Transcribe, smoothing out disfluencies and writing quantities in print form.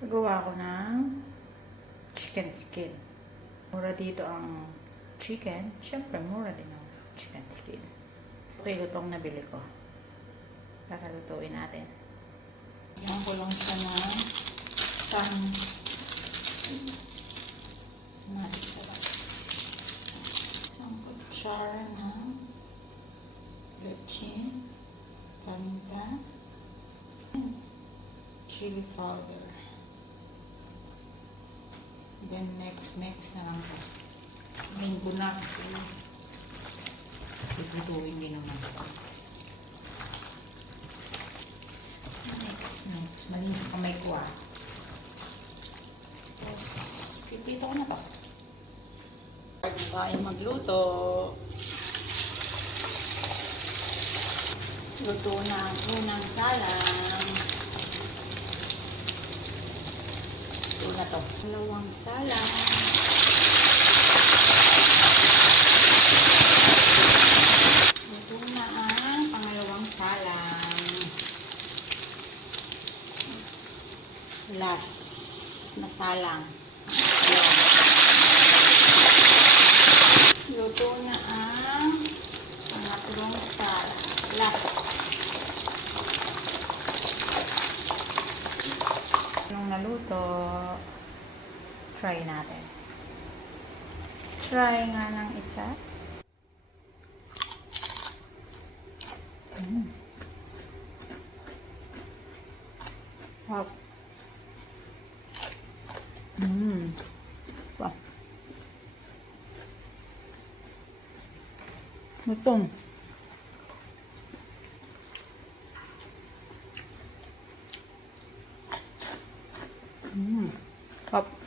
Gagawa ko ng chicken skin. Mura dito ang chicken. Siyempre, mura din ang chicken skin. Okay, lutong nabili ko. Para lutuin natin. Yan ko lang siya na isang kutsara ng lechin, paminta, chili powder. Then mix na lang ko. Minggo na kasi ibutuin din naman ito. Mix. Malinis kamay ko ah. Tapos, pipito ko na to. Pwede tayo magluto. Luto na ang unang salang. Luto na to. Dalawang salang. Luto na ang pangalawang salang. Last na salang. Luto na ang pangatlong salang. Last. Nung naluto, try natin. Try nga ng isa. Wow. Wow. Lutong. Wow.